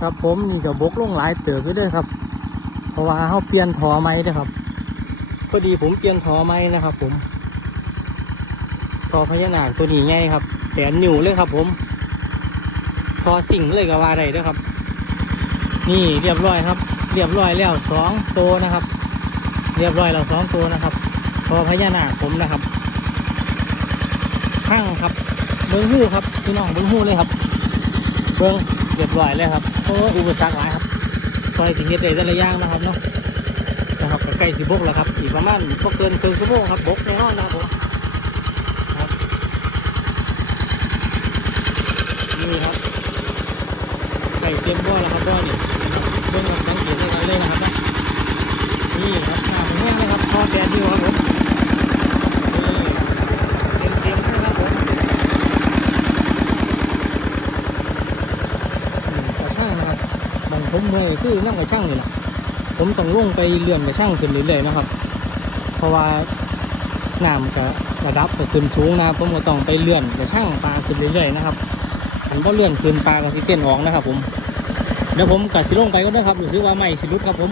ครับผมนี่ก็บกลงหลายเติบอยู่เด้วยครับ เพราะว่าเขาเปลี่ยนทอไม้ด้วยครับพอดีผมเปลี่ยนทอไม้นะครับ ผมทอพญานาคตัวนี้ไงครับแสนนิวเลยครับ ผมทอสิ่งเลยก็ว่าได้ด้วยครับ นี่เรียบร้อยครับ เรียบร้อยแล้วสองตัวนะครับ เรียบร้อยแล้วสองตัวนะครับทอพญานาคผมนะครับข้างครับเบิ้งหู้ครับพี่น้องเบิ้งหู้เลยครับ เบิ้งเรียบร้อยเลยครับโอ้อุปสรรคหลายครับซอยสิเฮ็ดได้แต่ละอย่างนะครับเนาะนะครับก็ใกล้สิบกแล้วครับอีกประมาณก็เกินครึ่งชั่วโมงครับบกแน่นอนนะครับผมนี่ครับไก่เต็มบ่อแล้วครับบ่อนี่เบิ้งครับสังเกตได้เลยนะครับเนาะนี่ครับน้ำแห้งนะครับพอแดดอยู่ครับผมนี่เต็มเต็มๆเลยครับผม อืมกระช่างนะครับบาง ผมเลยคือนั่งกระช่างนี่แหละผมต้องลงไปเลื่อนกระช่างขึ้นเรื่อยๆนะครับ เพราะว่าน้ำก็ระดับก็ขึ้นสูงนะครับ ผมก็ต้องไปเลื่อนกระช่างปลาขึ้นเรื่อยๆนะครับผมก็เลื่อนขึ้นปลากับที่เต้นออกนะครับ ผมเดี๋ยวผมกัดสิลงไปก็ได้ครับหรือว่าไม่สิรุดครับผม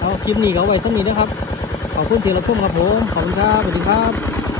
เอาคลิปนี้เอาไว้สักนิดนะครับขอบคุณที่รับชมครับผมขอบคุณครับสวัสดีครับ